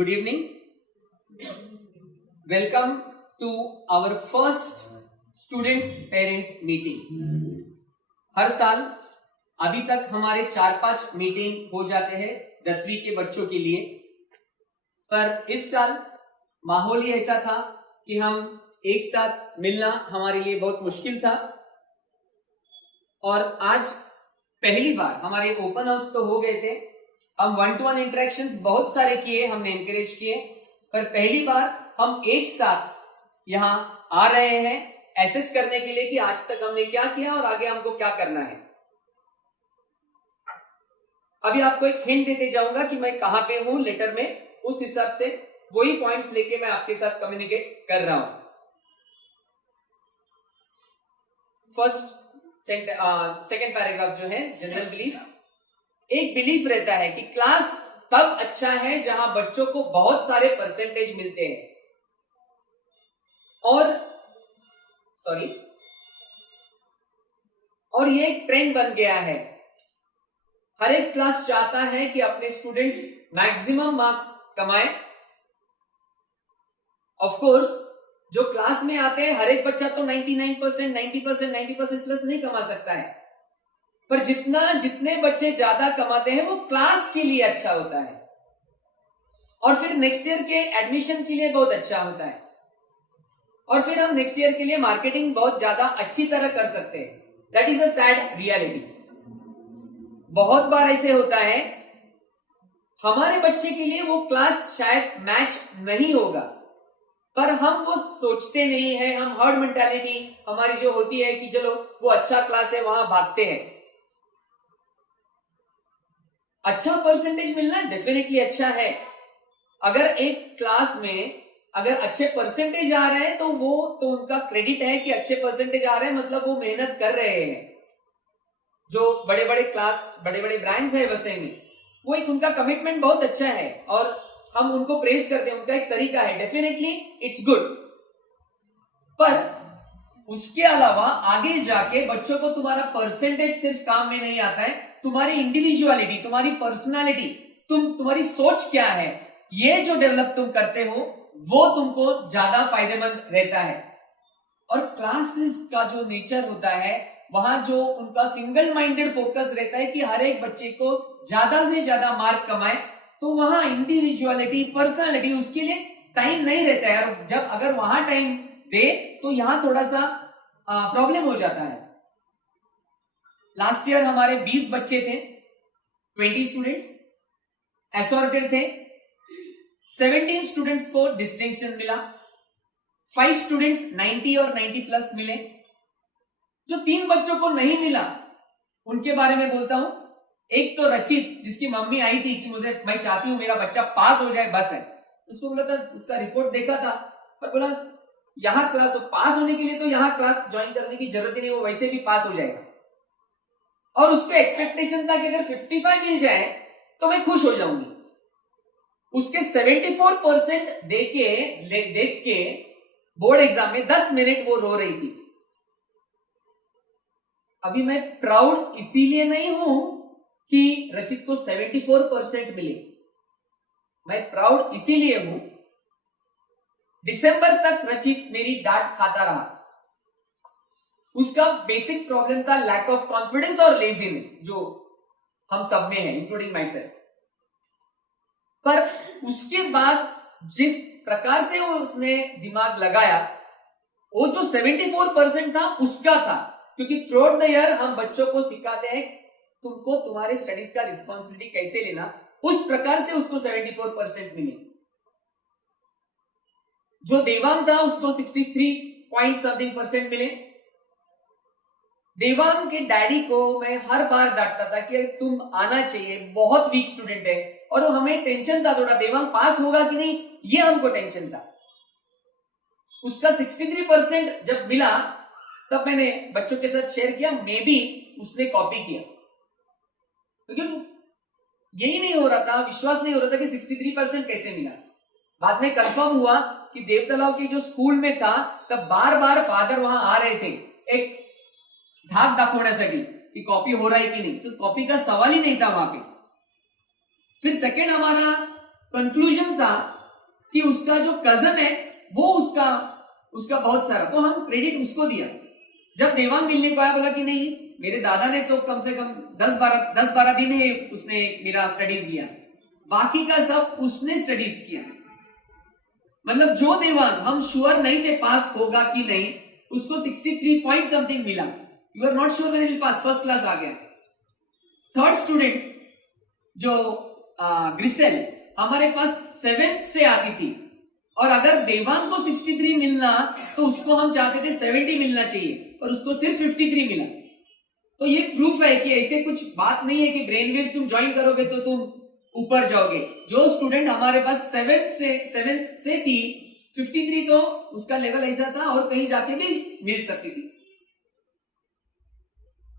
Good evening. Welcome to our first students parents meeting. हर साल अभी तक हमारे 4-5 मीटिंग हो जाते हैं 10वीं के बच्चों के लिए, पर इस साल माहौल ही ऐसा था कि हम एक साथ मिलना हमारे लिए बहुत मुश्किल था। और आज पहली बार हमारे ओपन हाउस तो हो गए थे, हम 1-to-1 इंटरेक्शंस बहुत सारे किए, हमने एनकरेज किए, पर पहली बार हम एक साथ यहां आ रहे हैं एसेस करने के लिए कि आज तक हमने क्या किया और आगे हमको क्या करना है। अभी आपको एक हिंट देते जाऊंगा कि मैं कहां पे हूं लेटर में, उस हिसाब से वही पॉइंट्स लेके मैं आपके साथ कम्युनिकेट कर रहा हूं। फर्स्ट सेकेंड पैराग्राफ जो है, जनरल बिलीफ। एक बिलीफ रहता है कि क्लास तब अच्छा है जहां बच्चों को बहुत सारे परसेंटेज मिलते हैं, और ये एक ट्रेंड बन गया है। हर एक क्लास चाहता है कि अपने स्टूडेंट्स मैक्सिमम मार्क्स कमाएं। ऑफ कोर्स जो क्लास में आते हैं हर एक बच्चा तो 99%, 90%, 90% प्लस नहीं कमा सकता है, पर जितने बच्चे ज्यादा कमाते हैं वो क्लास के लिए अच्छा होता है और फिर नेक्स्ट ईयर के एडमिशन के लिए बहुत अच्छा होता है, और फिर हम नेक्स्ट ईयर के लिए मार्केटिंग बहुत ज्यादा अच्छी तरह कर सकते हैं। That is a sad reality. बहुत बार ऐसे होता है हमारे बच्चे के लिए वो क्लास शायद मैच नहीं होगा, पर हम वो सोचते नहीं है। हम हर्ड मेंटालिटी हमारी जो होती है कि चलो वो अच्छा क्लास है, वहां भागते हैं। अच्छा परसेंटेज मिलना डेफिनेटली अच्छा है। अगर एक क्लास में अगर अच्छे परसेंटेज आ रहे हैं तो उनका क्रेडिट है कि अच्छे परसेंटेज आ रहे हैं, मतलब वो मेहनत कर रहे हैं। जो बड़े बड़े ब्रांड्स है वैसे में, वो एक उनका कमिटमेंट बहुत अच्छा है और हम उनको प्रेज करते हैं, उनका एक तरीका है, डेफिनेटली इट्स गुड। पर उसके अलावा आगे जाके बच्चों को तुम्हारा परसेंटेज सिर्फ काम में नहीं आता है, तुम्हारी इंडिविजुअलिटी, तुम्हारी पर्सनालिटी, तुम्हारी सोच क्या है, ये जो डेवलप तुम करते हो वो तुमको ज्यादा फायदेमंद रहता है। और क्लासेस का जो नेचर होता है, वहां जो उनका सिंगल माइंडेड फोकस रहता है कि हर एक बच्चे को ज्यादा से ज्यादा मार्क कमाए, तो वहां इंडिविजुअलिटी, पर्सनालिटी, उसके लिए टाइम नहीं रहता है। और जब अगर वहां टाइम दे तो यहां थोड़ा सा प्रॉब्लम हो जाता है। लास्ट ईयर हमारे 20 बच्चे थे, 20 स्टूडेंट्स असॉर्टेड थे, 17 स्टूडेंट्स को डिस्टिंक्शन मिला, 5 स्टूडेंट्स 90 और 90 प्लस मिले। जो 3 बच्चों को नहीं मिला उनके बारे में बोलता हूं। एक तो रचित, जिसकी मम्मी आई थी कि मैं चाहती हूं मेरा बच्चा पास हो जाए, बस है। उसको बोला था, उसका रिपोर्ट देखा था, पर बोला यहां क्लास पास होने के लिए तो यहां क्लास ज्वाइन करने की जरूरत ही नहीं, वो वैसे भी पास हो जाएगा। और उसको एक्सपेक्टेशन था कि अगर 55 मिल जाए तो मैं खुश हो जाऊंगी। उसके 74% देख के बोर्ड एग्जाम में 10 मिनट वो रो रही थी। अभी मैं प्राउड इसीलिए नहीं हूं कि रचित को 74% मिले, मैं प्राउड इसीलिए हूं दिसंबर तक रचित मेरी डांट खाता रहा। उसका बेसिक प्रॉब्लम था लैक ऑफ कॉन्फिडेंस और लेजीनेस, जो हम सब में है, इंक्लूडिंग माई सेल्फ। पर उसके बाद जिस प्रकार से उसने दिमाग लगाया, वो जो 74% था उसका था, क्योंकि थ्रू आउट द ईयर हम बच्चों को सिखाते हैं तुमको तुम्हारे स्टडीज का रिस्पॉन्सिबिलिटी कैसे लेना, उस प्रकार से उसको 74% मिले। जो देवांग था उसको 63 पॉइंट समथिंग परसेंट मिले। देवांग के डैडी को मैं हर बार डांटता था कि तुम आना चाहिए, बहुत वीक स्टूडेंट है, और हमें टेंशन था थोड़ा, देवांग पास होगा कि नहीं, ये हमको टेंशन था। उसका 63% जब मिला तब मैंने बच्चों के साथ शेयर किया, मे बी उसने कॉपी किया, क्योंकि यही नहीं हो रहा था, विश्वास नहीं हो रहा था कि 63% कैसे मिला। बाद में कंफर्म हुआ कि देवतलाव के जो स्कूल में था तब बार बार फादर वहां आ रहे थे एक धाक दाखवण्यासाठी कि कॉपी हो रहा है कि नहीं, तो कॉपी का सवाल ही नहीं था वहां पे। फिर सेकंड हमारा कंक्लूजन था कि उसका जो कजन है वो उसका बहुत सारा, तो हम क्रेडिट उसको दिया। जब देवांग मिलने को आया बोला कि नहीं मेरे दादा ने तो कम से कम 10-12 दिन है उसने मेरा स्टडीज लिया, बाकी का सब उसने स्टडीज किया। मतलब जो देवांग हम श्योर नहीं थे पास होगा कि नहीं, उसको 63 पॉइंट समथिंग मिला। You are not sure whether pass, first class आ गया। थर्ड स्टूडेंट जो ग्रिसेल हमारे पास 7th से आती थी, और अगर देवांग को 63 मिलना तो उसको हम चाहते थे 70 मिलना चाहिए, और उसको सिर्फ 53 मिला। तो ये प्रूफ है कि ऐसे कुछ बात नहीं है कि ब्रेन वेव्स तुम ज्वाइन करोगे तो तुम ऊपर जाओगे। जो स्टूडेंट हमारे पास 7th से थी 53, तो उसका लेवल ऐसा था और कहीं जाके भी मिल सकती थी।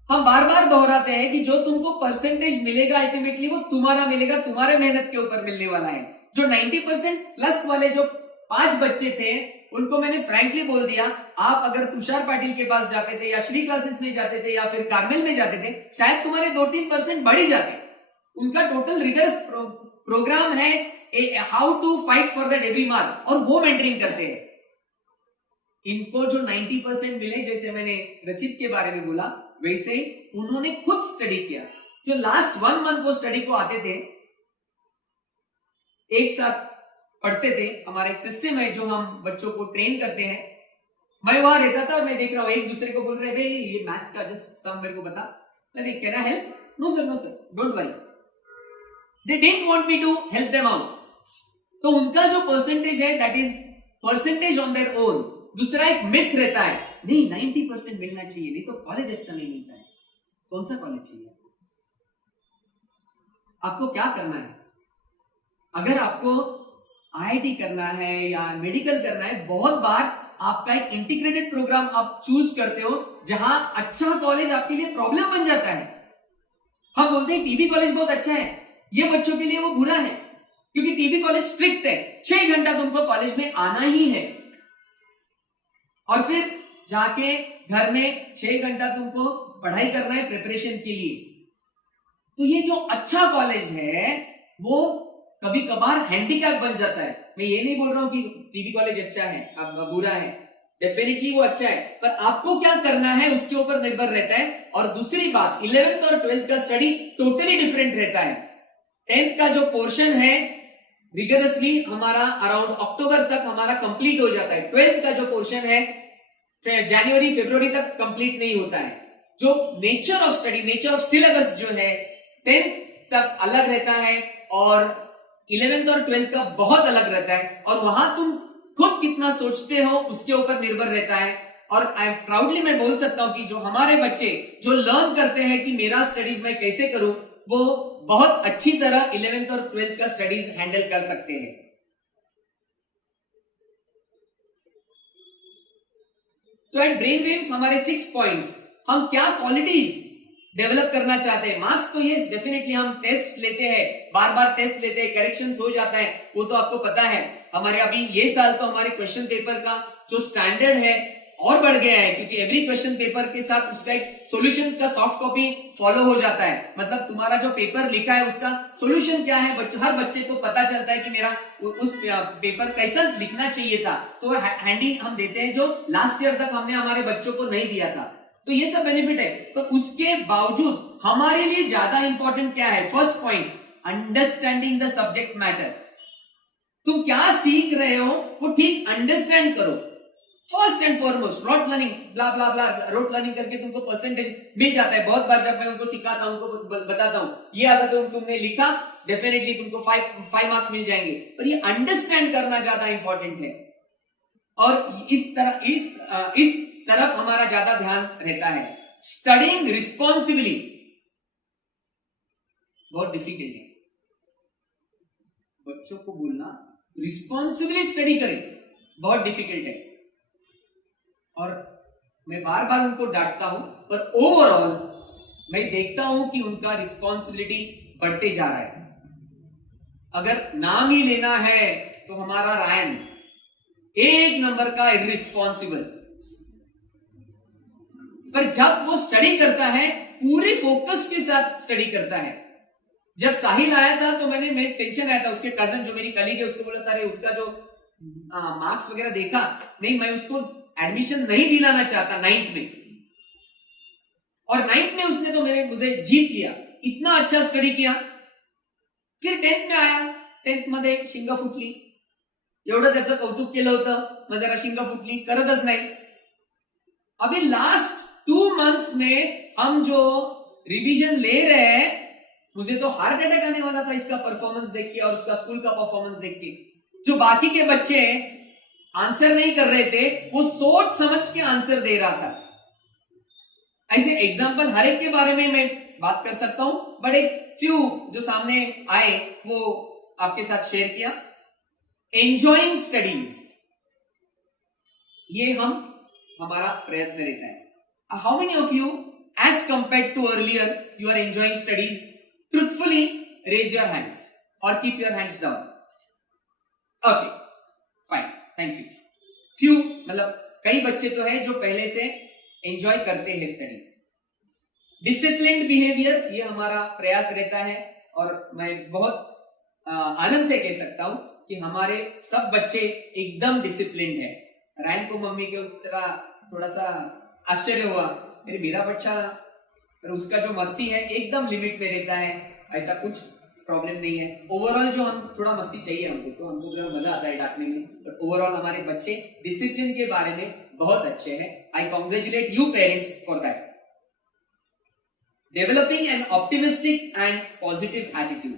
हम बार बार दोहराते हैं कि जो तुमको परसेंटेज मिलेगा अल्टीमेटली वो तुम्हारा मिलेगा, तुम्हारे मेहनत के ऊपर मिलने वाला है। जो 90% प्लस वाले जो 5 बच्चे थे उनको मैंने फ्रैंकली बोल दिया, आप अगर तुषार पाटिल के पास जाते थे या श्री क्लासेस में जाते थे या फिर कार्मेल में जाते थे, शायद तुम्हारे 2-3% बढ़ ही जाते। उनका टोटल रिगरस प्रोग्राम है how to fight for that every mark, और वो मेंटरिंग करते हैं। इनको जो 90% मिले, जैसे मैंने रचित के बारे में बोला, वैसे उन्होंने खुद स्टडी किया। जो लास्ट 1 मंथ वो स्टडी को आते थे, एक साथ पढ़ते थे। हमारा एक सिस्टम है जो हम बच्चों को ट्रेन करते हैं। मैं वहां रहता था, मैं देख रहा हूं एक दूसरे को बोल रहे, भाई ये मैथ्स का जस्ट सम मेरे को बता। अरे can I help? No sir, don't worry. They didn't want me to help them out. तो उनका जो परसेंटेज है that is percentage on their own. दूसरा एक मिथ रहता है, नहीं 90% मिलना चाहिए, नहीं तो कॉलेज अच्छा नहीं मिलता है। कौन सा कॉलेज चाहिए आपको? क्या करना है? अगर आपको आईआईटी करना है या मेडिकल करना है, बहुत बार आपका एक इंटीग्रेटेड प्रोग्राम आप चूज करते हो जहां अच्छा कॉलेज आपके लिए प्रॉब्लम बन जाता है। हम बोलते हैं टीबी कॉलेज बहुत अच्छा है, ये बच्चों के लिए वो बुरा है, क्योंकि टीबी कॉलेज स्ट्रिक्ट है, 6 घंटा तुमको कॉलेज में आना ही है, और फिर जाके घर में 6 घंटा तुमको पढ़ाई करना है प्रिपरेशन के लिए। तो ये जो अच्छा कॉलेज है वो कभी कभार हैंडीकैप बन जाता है। मैं ये नहीं बोल रहा हूं कि टीबी कॉलेज अच्छा है अब बुरा है, डेफिनेटली वो अच्छा है, पर आपको क्या करना है उसके ऊपर निर्भर रहता है। और दूसरी बात, 11th और 12th का स्टडी टोटली डिफरेंट रहता है। 10th का जो पोर्शन है रिगरसली हमारा अराउंड अक्टूबर तक हमारा कंप्लीट हो जाता है। 12th का जो पोर्शन है जनवरी फरवरी तक कंप्लीट नहीं होता है। जो nature of study, nature of syllabus जो है 10th तक अलग रहता है और 11th और 12th का बहुत अलग रहता है, और वहां तुम खुद कितना सोचते हो उसके ऊपर निर्भर रहता है। और प्राउडली मैं बोल सकता हूं कि जो हमारे बच्चे जो लर्न करते हैं कि मेरा स्टडीज मैं कैसे करूं, वो बहुत अच्छी तरह 11th और 12th का स्टडीज हैंडल कर सकते हैं। तो एट ब्रेन वेव्स हमारे 6 पॉइंट्स, हम क्या क्वालिटीज डेवलप करना चाहते हैं। मार्क्स तो ये डेफिनेटली हम टेस्ट लेते हैं, बार बार टेस्ट लेते हैं, करेक्शंस हो जाता है, वो तो आपको पता है। हमारे अभी ये साल तो हमारे क्वेश्चन पेपर का जो स्टैंडर्ड है और बढ़ गया है, क्योंकि एवरी क्वेश्चन पेपर के साथ उसका एक सॉल्यूशन का सॉफ्ट कॉपी फॉलो हो जाता है। मतलब तुम्हारा जो पेपर लिखा है उसका सॉल्यूशन क्या है, हर बच्चे को पता चलता है कि मेरा उस पेपर कैसा लिखना चाहिए था। तो हैंडी हम देते हैं जो लास्ट ईयर तक हमने हमारे बच्चों को नहीं दिया था। तो ये सब बेनिफिट है। तो उसके बावजूद हमारे लिए ज्यादा इंपॉर्टेंट क्या है? First point, understanding the subject matter. तुम क्या सीख रहे हो वो ठीक अंडरस्टैंड करो, first and foremost. Rote learning blah blah blah, rote learning करके तुमको परसेंटेज मिल जाता है। बहुत बार जब मैं उनको सिखाता हूं, उनको बताता हूं, ये अगर तुमने लिखा डेफिनेटली तुमको 5 मार्क्स मिल जाएंगे, पर ये अंडरस्टैंड करना ज्यादा इंपॉर्टेंट है। और इस तरफ हमारा ज्यादा ध्यान रहता है। स्टडीइंग रिस्पॉन्सिबली बहुत डिफिकल्ट है, बच्चों को बोलना रिस्पॉन्सिबली स्टडी करें बहुत डिफिकल्ट है, और मैं बार बार उनको डांटता हूं, पर ओवरऑल मैं देखता हूं कि उनका रिस्पॉन्सिबिलिटी बढ़ते जा रहा है। अगर नाम ही लेना है तो हमारा रायन 1 नंबर का इर्रिस्पॉन्सिबल, पर जब वो स्टडी करता है पूरे फोकस के साथ स्टडी करता है, जब साहिल आया था तो मेरे टेंशन आया था, उसके कजन जो मेरी कलीग है उसको बोला था, अरे उसका जो मार्क्स वगैरह देखा, नहीं मैं उसको एडमिशन नहीं दिलाना चाहता 9th में, और 9th में उसने तो मुझे जीत लिया, इतना अच्छा स्टडी किया। फिर 10th में आया, 10th मध्ये शिंग फुटली, एवढं त्याचं कौतुक केलं होतं, मग जरा शिंग फुटली, करतच नाही। अभी लास्ट 2 months में हम जो रिवीजन ले रहे हैं, मुझे तो हार्ट अटैक आने वाला था इसका परफॉर्मेंस देख के और उसका स्कूल का परफॉर्मेंस देख के। जो बाकी के बच्चे आंसर नहीं कर रहे थे, वो सोच समझ के आंसर दे रहा था। ऐसे एग्जाम्पल हर एक के बारे में मैं बात कर सकता हूं, बट एक फ्यू जो सामने आए वो आपके साथ शेयर किया। एंजॉइंग स्टडीज, ये हमारा प्रयत्न रहता है। How many of you as compare to earlier you are enjoying studies? Truthfully raise your hands और keep your hands down. Okay fine, thank you. Few मतलब कई बच्चे तो है जो पहले से एंजॉय करते हैं स्टडीज। डिसिप्लिन्ड बिहेवियर, ये हमारा प्रयास रहता है, और मैं बहुत आनंद से कह सकता हूं कि हमारे सब बच्चे एकदम डिसिप्लिन्ड है। रायन को मम्मी के थोड़ा सा आश्चर्य हुआ, मेरा बच्चा, उसका जो मस्ती है एकदम लिमिट में रहता है, ऐसा कुछ प्रॉब्लम नहीं है। ओवरऑल जो हम थोड़ा मस्ती चाहिए हमको, तो हमको जो मजा आता है डांटने में, बट ओवरऑल हमारे बच्चे डिसिप्लिन के बारे में बहुत अच्छे हैं। I congratulate you parents for that. Developing N optimistic and positive attitude,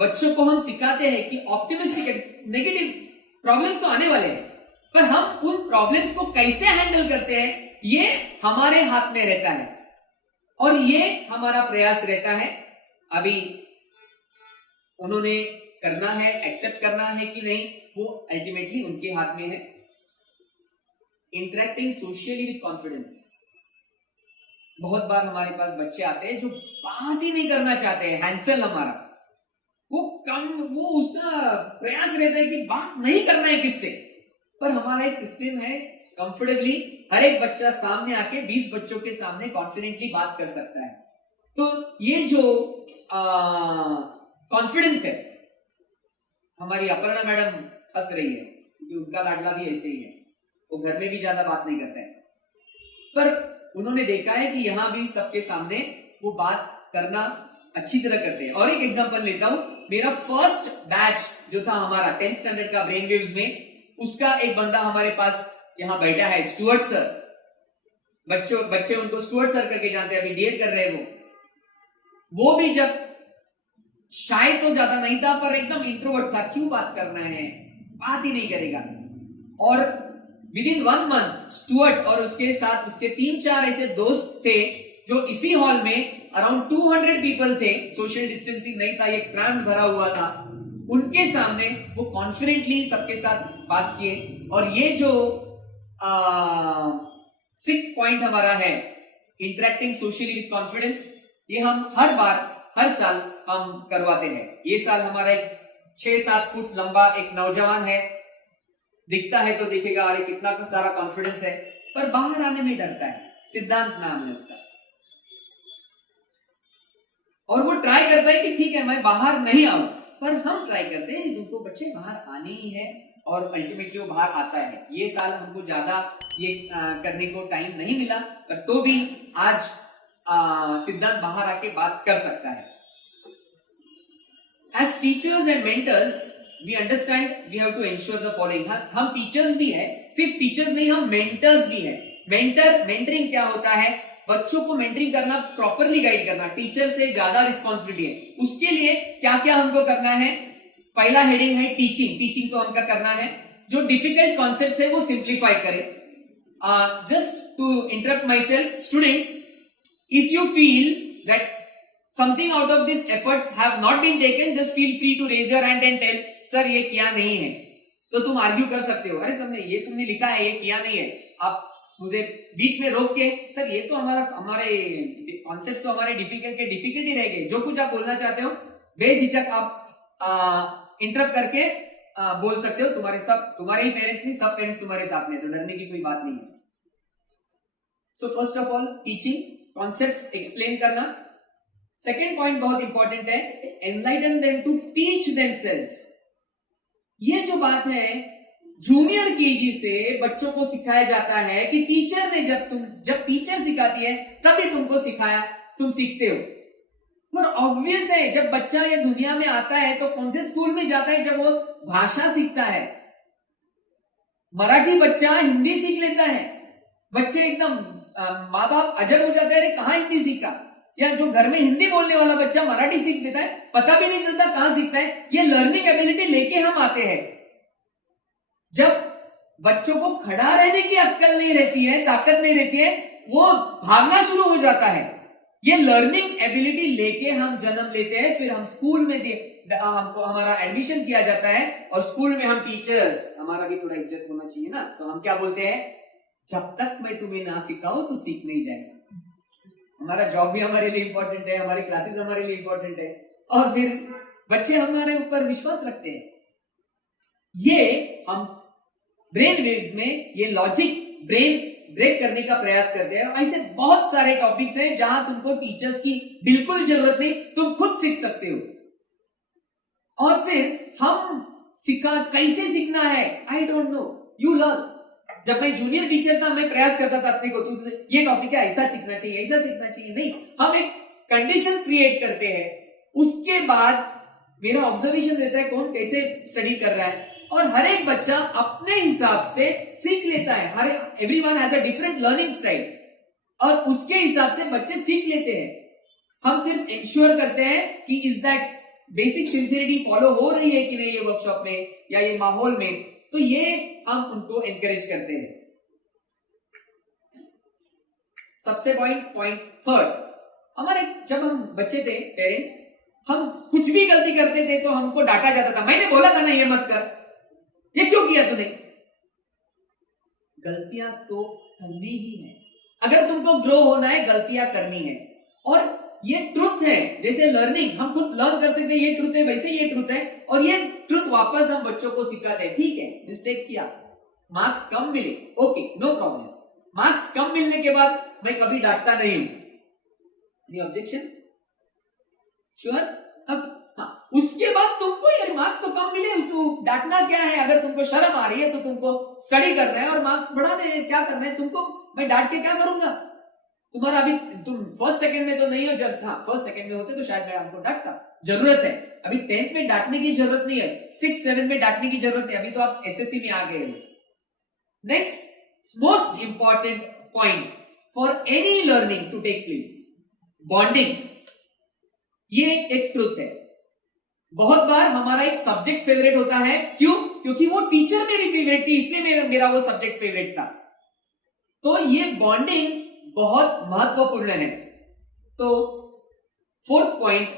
बच्चों को हम सिखाते हैं कि ऑप्टिमिस्टिक, नेगेटिव प्रॉब्लम्स तो आने वाले हैं, पर हम उन प्रॉब्लम्स को कैसे हैंडल करते हैं ये हमारे हाथ में रहता है, और ये हमारा प्रयास रहता है। अभी उन्होंने करना है, एक्सेप्ट करना है कि नहीं, वो अल्टीमेटली उनके हाथ में है। इंटरेक्टिंग सोशली विद कॉन्फिडेंस, बहुत बार हमारे पास बच्चे आते हैं जो बात ही नहीं करना चाहते हैं। हैंसल हमारा वो उसका प्रयास रहता है कि बात नहीं करना है किससे, पर हमारा एक सिस्टम है, कंफर्टेबली हर एक बच्चा सामने आके 20 बच्चों के सामने कॉन्फिडेंटली बात कर सकता है। तो ये जो कॉन्फिडेंस है, हमारी अपर्णा मैडम हंस रही है क्योंकि उनका लाडला भी ऐसे ही है, वो घर में भी ज्यादा बात नहीं करता है, पर उन्होंने देखा है कि यहां भी सबके सामने वो बात करना अच्छी तरह करते हैं। और एक एग्जांपल लेता हूं, मेरा फर्स्ट बैच जो था हमारा 10th स्टैंडर्ड का ब्रेन वेव्स में, उसका एक बंदा हमारे पास यहां बैठा है, स्टुअर्ट सर। बच्चे उनको स्टुअर्ट सर करके जानते हैं, अभी डीएड कर रहे हैं वो भी जब शाय तो ज्यादा नहीं था, पर एकदम इंट्रोवर्ट था, क्यों बात करना है, बात ही नहीं करेगा। और विद इन 1 month स्टुअर्ट और उसके साथ उसके 3-4 ऐसे दोस्त थे जो इसी हॉल में अराउंड 200 पीपल थे, सोशल डिस्टेंसिंग नहीं था, ये क्रैम्ड भरा हुआ था, उनके सामने वो कॉन्फिडेंटली सबके साथ बात किए। और ये जो 6th पॉइंट हमारा है, इंटरेक्टिंग सोशली विद कॉन्फिडेंस, ये हम हर साल हम करवाते हैं। ये साल हमारा एक 6-7 फुट लंबा एक नौजवान है, दिखता है तो दिखेगा अरे कितना सारा कॉन्फिडेंस है, पर बाहर आने में डरता है। सिद्धांत नाम है उसका, और वो ट्राई करता है कि ठीक है मैं बाहर नहीं आऊं, पर हम ट्राई करते हैं कि तुमको बच्चे बाहर आने ही है, और अल्टीमेटली वो बाहर आता है। ये साल हमको ज्यादा ये करने को टाइम नहीं मिला, पर तो भी आज सिद्धांत बाहर आके बात कर सकता है। As teachers and mentors we understand we have to ensure the following. हम टीचर्स भी है, सिर्फ टीचर्स नहीं, हम मेंटर्स भी है। मेंटरिंग क्या होता है? बच्चों को मेंटरिंग करना, प्रॉपरली गाइड करना, टीचर से ज्यादा रिस्पॉन्सिबिलिटी है। उसके लिए क्या क्या हमको करना है? पहला हेडिंग है टीचिंग तो हमका करना है, जो डिफिकल्ट कॉन्सेप्ट्स है वो सिंप्लीफाई करे। Just to interrupt myself, students, if you feel that something out of these efforts have not been taken, just feel free to raise your hand and tell sir ये किया नहीं है। तो तुम argue कर सकते हो, अरे सबने ये तुमने लिखा है, ये किया नहीं है। आप मुझे बीच में रोक के सर ये तो हमारे कॉन्सेप्ट्स तो हमारे डिफिकल्ट ही रह गए, जो कुछ आप बोलना चाहते हो बेझिझक आप इंटरप्ट करके बोल सकते हो। तुम्हारे ही पेरेंट्स नहीं, सब पेरेंट्स तुम्हारे साथ में, तो डरने की कोई बात नहीं है। So first of all teaching, concepts explain करना। सेकेंड पॉइंट बहुत इंपॉर्टेंट है, enlighten them to teach themselves. ये जो बात है जूनियर केजी से बच्चों को सिखाया जाता है कि टीचर ने जब टीचर सिखाती है तभी तुमको सिखाया, तुम सीखते हो। पर ऑब्वियस है जब बच्चा ये दुनिया में आता है तो कौन से स्कूल में जाता है, जब वो भाषा सीखता है। मराठी बच्चा हिंदी सीख लेता है, बच्चे एकदम माँ बाप अजब हो जाते हैं, अरे कहां हिंदी सीखा। या जो घर में हिंदी बोलने वाला बच्चा मराठी सीख देता है, पता भी नहीं चलता कहां सीखता है। ये लर्निंग एबिलिटी लेके हम आते हैं। जब बच्चों को खड़ा रहने की अक्कल नहीं रहती है, ताकत नहीं रहती है, वो भागना शुरू हो जाता है। ये लर्निंग एबिलिटी लेके हम जन्म लेते हैं, फिर हम स्कूल में हमको हमारा एडमिशन किया जाता है और स्कूल में हम टीचर्स, हमारा भी थोड़ा इज्जत होना चाहिए ना, तो हम क्या बोलते हैं, जब तक मैं तुम्हें ना सिखाऊं तो सीख नहीं जाएगा। हमारा जॉब भी हमारे लिए इंपॉर्टेंट है, हमारी क्लासेस हमारे लिए इंपॉर्टेंट है, और फिर बच्चे हमारे ऊपर विश्वास रखते हैं। ये हम ब्रेन वेव्स में ये लॉजिक ब्रेन ब्रेक करने का प्रयास करते हैं। ऐसे बहुत सारे टॉपिक्स हैं जहां तुमको टीचर्स की बिल्कुल जरूरत नहीं, तुम खुद सीख सकते हो। और फिर हम कैसे सीखना है, I don't know, you learn. जब मैं जूनियर टीचर था, मैं प्रयास करता था अपने को, तुझसे ये टॉपिक है, ऐसा सीखना चाहिए, ऐसा सीखना चाहिए। नहीं, हम एक कंडीशन क्रिएट करते हैं, उसके बाद मेरा ऑब्जर्वेशन रहता है कौन कैसे स्टडी कर रहा है, और हर एक बच्चा अपने हिसाब से सीख लेता है। Everyone has a different learning style, और उसके हिसाब से बच्चे सीख लेते हैं। हम सिर्फ इंश्योर करते हैं कि is that basic sincerity follow हो रही है कि नहीं ये वर्कशॉप में या ये माहौल में, तो ये हम उनको एनकरेज करते हैं। सबसे पॉइंट थर्ड, हमारे जब हम बच्चे थे, पेरेंट्स, हम कुछ भी गलती करते थे तो हमको डांटा जाता था, मैंने बोला था ना ये मत कर, ये क्यों किया तूने। गलतियां तो करनी ही है, अगर तुमको ग्रो होना है गलतियां करनी है, और ये ट्रुथ है। जैसे लर्निंग हम खुद लर्न कर सकते हैं, ये ट्रुथ है, वैसे ये ट्रुथ है, और ये ट्रुथ वापस हम बच्चों को सिखाते हैं। ठीक है, मिस्टेक किया, मार्क्स कम मिले, ओके, नो प्रॉब्लम। मार्क्स कम मिलने के बाद मैं कभी डांटता नहीं हूं, एनी ऑब्जेक्शन, श्योर। अब हाँ, उसके बाद तुमको यार मार्क्स तो कम मिले, उसको डांटना क्या है। अगर तुमको शर्म आ रही है तो तुमको स्टडी करना है और मार्क्स बढ़ाने हैं, क्या करना है तुमको, मैं डांट के क्या करूंगा। तुम्हारा अभी तुम फर्स्ट सेकंड में तो नहीं हो, जब फर्स्ट सेकंड में होते तो शायद मैं आपको डांटता, जरूरत है। अभी 10th में डांटने की जरूरत नहीं है, 6th 7th में डांटने की जरूरत है, अभी तो आप एसएससी में आ गए हो। Next most important point for any learning to take place, bonding. ये एक ट्रुथ है। बहुत बार हमारा एक सब्जेक्ट फेवरेट होता है, क्यों, क्योंकि वो टीचर मेरी फेवरेट थी, इसलिए मेरा वो सब्जेक्ट फेवरेट था। तो ये बॉन्डिंग बहुत महत्वपूर्ण है। तो फोर्थ पॉइंट,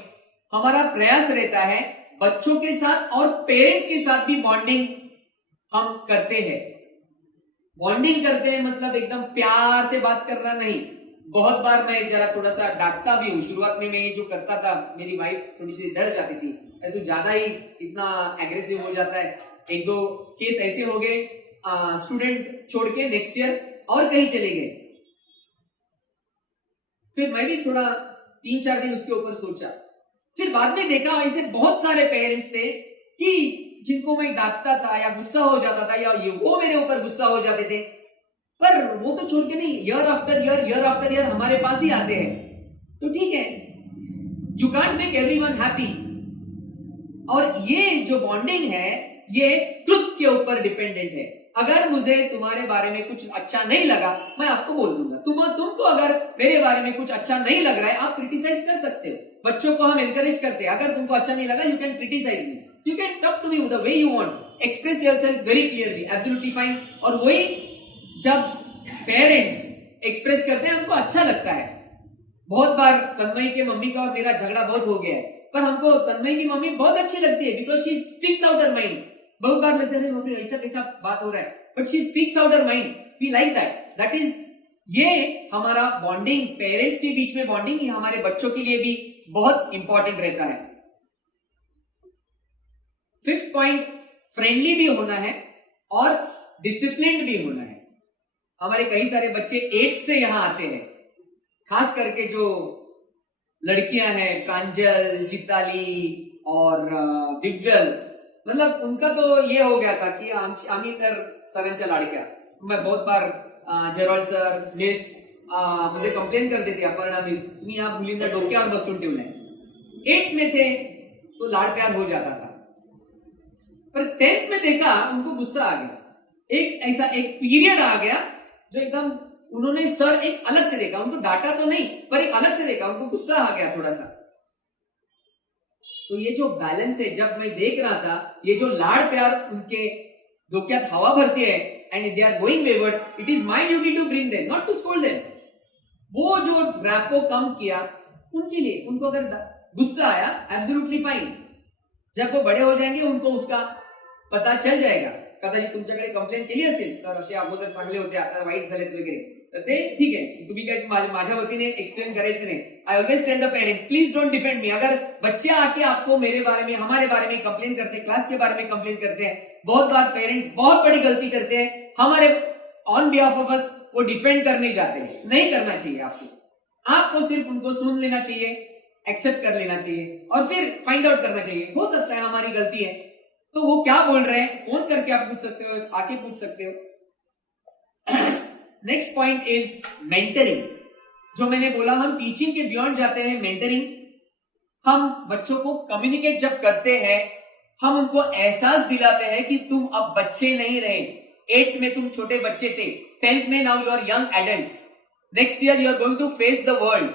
हमारा प्रयास रहता है बच्चों के साथ और पेरेंट्स के साथ भी बॉन्डिंग हम करते हैं। बॉन्डिंग करते हैं मतलब एकदम प्यार से बात करना नहीं। बहुत बार मैं जरा थोड़ा सा डांटता भी हूँ। शुरुआत में मैं ये जो करता था, मेरी वाइफ थोड़ी सी डर जाती थी, तो ज्यादा ही इतना एग्रेसिव हो जाता है। एक दो केस ऐसे हो गए, स्टूडेंट छोड़ के नेक्स्ट ईयर और कहीं चले गए। फिर मैं भी थोड़ा 3-4 दिन उसके ऊपर सोचा, फिर बाद में देखा ऐसे बहुत सारे पेरेंट्स थे कि जिनको मैं डांटता था या गुस्सा हो जाता था, या वो मेरे ऊपर गुस्सा हो जाते थे, पर वो तो छोड़ के नहीं, ईयर आफ्टर ईयर हमारे पास ही आते हैं। तो ठीक है, you can't make everyone happy. और ये जो बॉन्डिंग है ये ट्रुथ के ऊपर डिपेंडेंट है। अगर मुझे तुम्हारे बारे में कुछ अच्छा नहीं लगा, मैं आपको बोल दूंगा। तुमको अगर मेरे बारे में कुछ अच्छा नहीं लग रहा है, आप क्रिटिसाइज कर सकते हो। बच्चों को हम एनकरेज करते हैं, अगर तुमको अच्छा नहीं लगा, you can criticise me, you can talk to me the way you want, express yourself very clearly, absolutely fine. और वही जब पेरेंट्स एक्सप्रेस करते हैं, हमको अच्छा लगता है। बहुत बार तन्मय के मम्मी का और मेरा झगड़ा बहुत हो गया है, पर हमको तन्मय की मम्मी बहुत अच्छी लगती है, because she speaks out her mind. बहुत बार लगता है मम्मी ऐसा कैसा बात हो रहा है, but she speaks out her mind, we like that. That is, ये हमारा बॉन्डिंग, पेरेंट्स के बीच में बॉन्डिंग, ये हमारे बच्चों के लिए भी बहुत इंपॉर्टेंट रहता है। फिफ्थ पॉइंट, फ्रेंडली भी होना है और डिसिप्लिन्ड भी होना है। हमारे कई सारे बच्चे 8 से यहां आते हैं, खास करके जो लड़कियां हैं, प्रांजल, जिताली और दिव्यल, मतलब उनका तो ये हो गया था की आम्ही तर सरांच्या लाडक्या. मैं बहुत बार जेरॉल्ड सर, मिस मुझे कंप्लेन करते थे, अपर्णा मिस तुम्ही या मुलींना डोक्यावर बसून ठेवलंय. 8 में थे तो लाड प्यार हो जाता था, पर 10th में देखा उनको गुस्सा आ गया. एक ऐसा एक पीरियड आ गया जो एकदम उन्होंने सर एक अलग से देखा, उनको डांटा तो नहीं पर एक अलग से देखा, उनको गुस्सा आ गया थोड़ा सा. तो ये जो बैलेंस है, जब मैं देख रहा था ये जो लाड प्यार उनके डोक्यात हवा भरती है and they are going wayward, it is my duty to bring them, not to scold them. वो जो रैपो कम किया उनके लिए, उनको अगर गुस्सा आया एब्सोल्युटली फाइन. जब वो बड़े हो जाएंगे उनको उसका पता चल जाएगा. कदाचित तुमच्याकडे कंप्लेन केली असेल, सर असे अगोदर चांगले होते आता वाईट झालेत वगैरे, तर ते ठीक आहे, तुम्ही काय माझ्या वतीने एक्सप्लेन करायचं नाही. I always tell the parents please don't defend me. अगर बच्चे आके आपको मेरे बारे में, हमारे बारे में कंप्लेन करते हैं, क्लास के बारे में कंप्लेन करते हैं, बहुत बार पेरेंट बहुत बड़ी गलती करते हैं, हमारे ऑन बिहाफ ऑफ अस वो डिफेंड करने जाते हैं. नहीं करना चाहिए आपको सिर्फ उनको सुन लेना चाहिए, एक्सेप्ट कर लेना चाहिए और फिर फाइंड आउट करना चाहिए. हो सकता है हमारी गलती है, तो वो क्या बोल रहे हैं फोन करके आप पूछ सकते हो, आके पूछ सकते हो. Next point is mentoring. जो मैंने बोला, हम टीचिंग के बियॉन्ड जाते हैं. मेंटरिंग, हम बच्चों को कम्युनिकेट जब करते हैं, हम उनको एहसास दिलाते हैं कि तुम अब बच्चे नहीं रहे. 8th में तुम छोटे बच्चे थे, 10th में now you are young adults, next year you are going to face the world,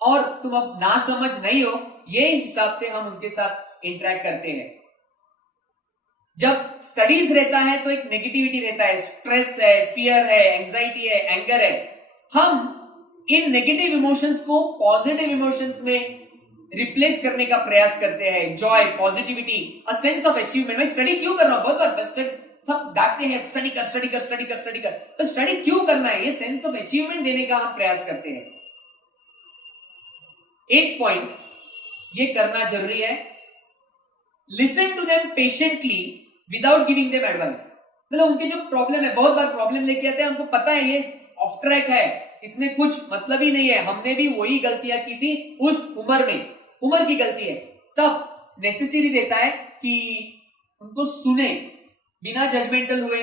और तुम अब ना समझ नहीं हो. ये हिसाब से हम उनके साथ इंटरेक्ट करते हैं. जब स्टडीज रहता है तो एक नेगेटिविटी रहता है, स्ट्रेस है, फियर है, एंजाइटी है, एंगर है. हम इन नेगेटिव इमोशंस को पॉजिटिव इमोशंस में रिप्लेस करने का प्रयास करते हैं. Joy, positivity, a sense of achievement. मैं स्टडी क्यों कर रहा हूं, बहुत बार सब डांटते हैं, स्टडी कर स्टडी कर स्टडी कर स्टडी कर, तो स्टडी क्यों करना है, ये सेंस ऑफ अचीवमेंट देने का हम प्रयास करते हैं. 8th पॉइंट, ये करना जरूरी है. Listen to them patiently without giving them advice. मतलब उनके जो प्रॉब्लम है, बहुत बार प्रॉब्लम लेके आते हैं, हमको पता है ये ऑफ ट्रैक है, इसमें कुछ मतलब ही नहीं है, हमने भी वही गलतियां की थी उस उम्र में, उम्र की गलती है. तब नेसेसरी देता है कि उनको सुने बिना जजमेंटल हुए.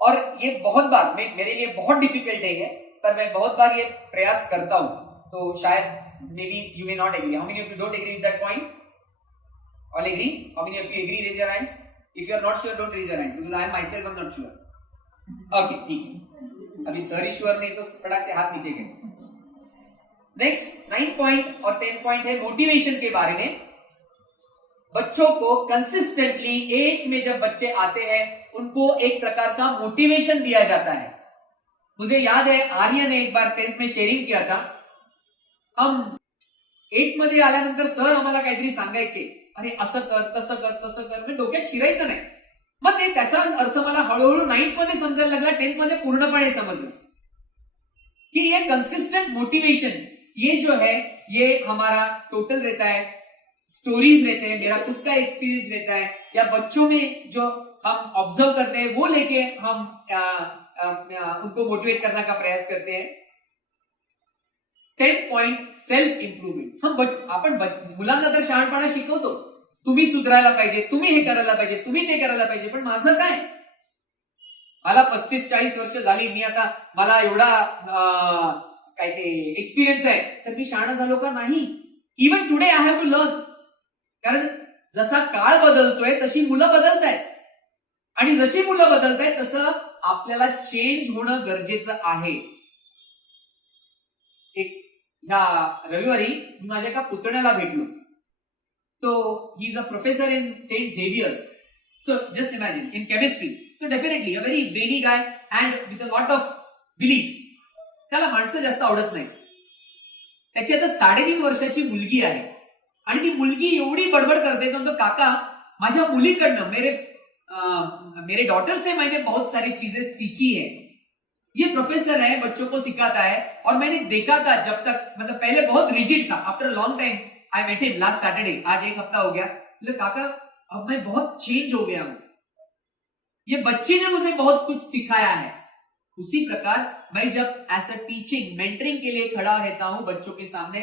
और ये बहुत बार मेरे लिए बहुत डिफिकल्ट है ये, पर मैं बहुत बार ये प्रयास करता हूं. तो शायद maybe you may not agree. How many of you don't agree with that point? All agree? How many of you agree? Raise your hands. If you are not sure don't raise your hand, because I am myself I am not sure. Okay, ठीक है, अभी sir ही sure नहीं तो फटाक से हाथ नीचे गए. नेक्स्ट 9 पॉइंट और 10 पॉइंट है मोटिवेशन के बारे में. बच्चों को कंसिस्टेंटली 8th में जब बच्चे आते हैं उनको एक प्रकार का मोटिवेशन दिया जाता है. मुझे याद है आर्य ने एक बार 10th में शेअरिंग किया था. हम 8th मध्ये आल्यानंतर सर आम्हाला काहीतरी सांगायचे, अरे असं कर तसं कर तसं कर, मी डोक्यात शिरायचं नाही. मग ते त्याचा अर्थ मला हळूहळू 9th मध्ये समजायला लागला, 10th मध्ये पूर्णपणे समजलं कि ये कंसिस्टेंट मोटिवेशन, ये जो है ये हमारा टोटल रहता है, स्टोरीज रहते हैं, मेरा खुद का एक्सपीरियंस रहता है, या बच्चों में जो हम ऑब्जर्व करते हैं वो लेके हम उनको मोटिवेट करने का प्रयास करते हैं. 10th point, self improvement. आपण मुलांना तर शहाणपणा शिकवतो, तुम्ही सुधारायला पाहिजे, तुम्ही हे करायला पाहिजे, तुम्ही ते करायला पाहिजे, पण माझं काय, मला 35-40 वर्ष झाली, मी आता मला एवढा काय ते एक्सपिरियन्स आहे, तर मी शहाणा झालो का नाही? Even today I have to learn. कारण जसा काळ बदलतोय तशी मुलं बदलतायत, आणि जशी मुलं बदलतायत तसं आपल्याला चेंज होणं गरजेचं आहे. एक ह्या रविवारी मी माझ्या एका पुतण्याला भेटलो. तो ही is a professor in Saint Xavier's. So just imagine, in chemistry. So definitely a very brainy guy and with a lot of beliefs. त्याला माणसं जास्त आवडत नाही. त्याची आता 3.5 वर्षाची मुलगी आहे, आणि ती मुलगी एवढी बडबड करते, तो काका माझ्या मुलीकडनं मेरे डॉटर से मैंने बहुत सारी चीजें सीखी है. ये प्रोफेसर है, बच्चों को सिखाता है, और मैंने देखा था जब तक, मतलब पहले बहुत रिजिड था. After long time I met him last Saturday, आज 1 हफ्ता हो गया. बोले काका अब मैं बहुत चेंज हो गया हूं, ये बच्चे ने मुझे बहुत कुछ सिखाया है. उसी प्रकार मैं जब एज अ टीचिंग मेंटरिंग के लिए खड़ा रहता हूं बच्चों के सामने,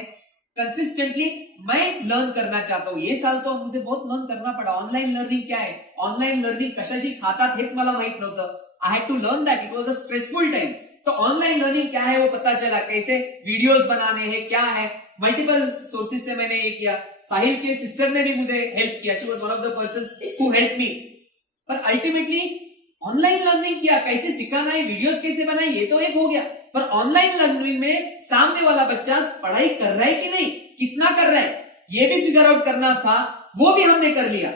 कंसिस्टेंटली मैं लर्न करना चाहता हूं. ये साल तो मुझे बहुत लर्न करना पड़ा. ऑनलाईन लर्निंग क्या आहे, ऑनलाईन लर्निंग कशाशी खातात हेच मला माहित नव्हतं. I had to learn that. It was a stressful time. तो ऑनलाइन लर्निंग क्या है वो पता चला, कैसे वीडियोस बनाने हैं, क्या है. मल्टीपल सोर्सेज से मैंने ये किया. साहिल के सिस्टर ने भी मुझे हेल्प किया. She was one of the person who help me. पर अल्टीमेटली ऑनलाइन लर्निंग किया, कैसे सिखाना है, वीडियोस कैसे बनाए, ये तो एक हो गया. पर ऑनलाइन लर्निंग में सामने वाला बच्चा पढ़ाई कर रहा है कि नहीं, कितना कर रहा है, ये भी फिगर आउट करना था. वो भी हमने कर लिया.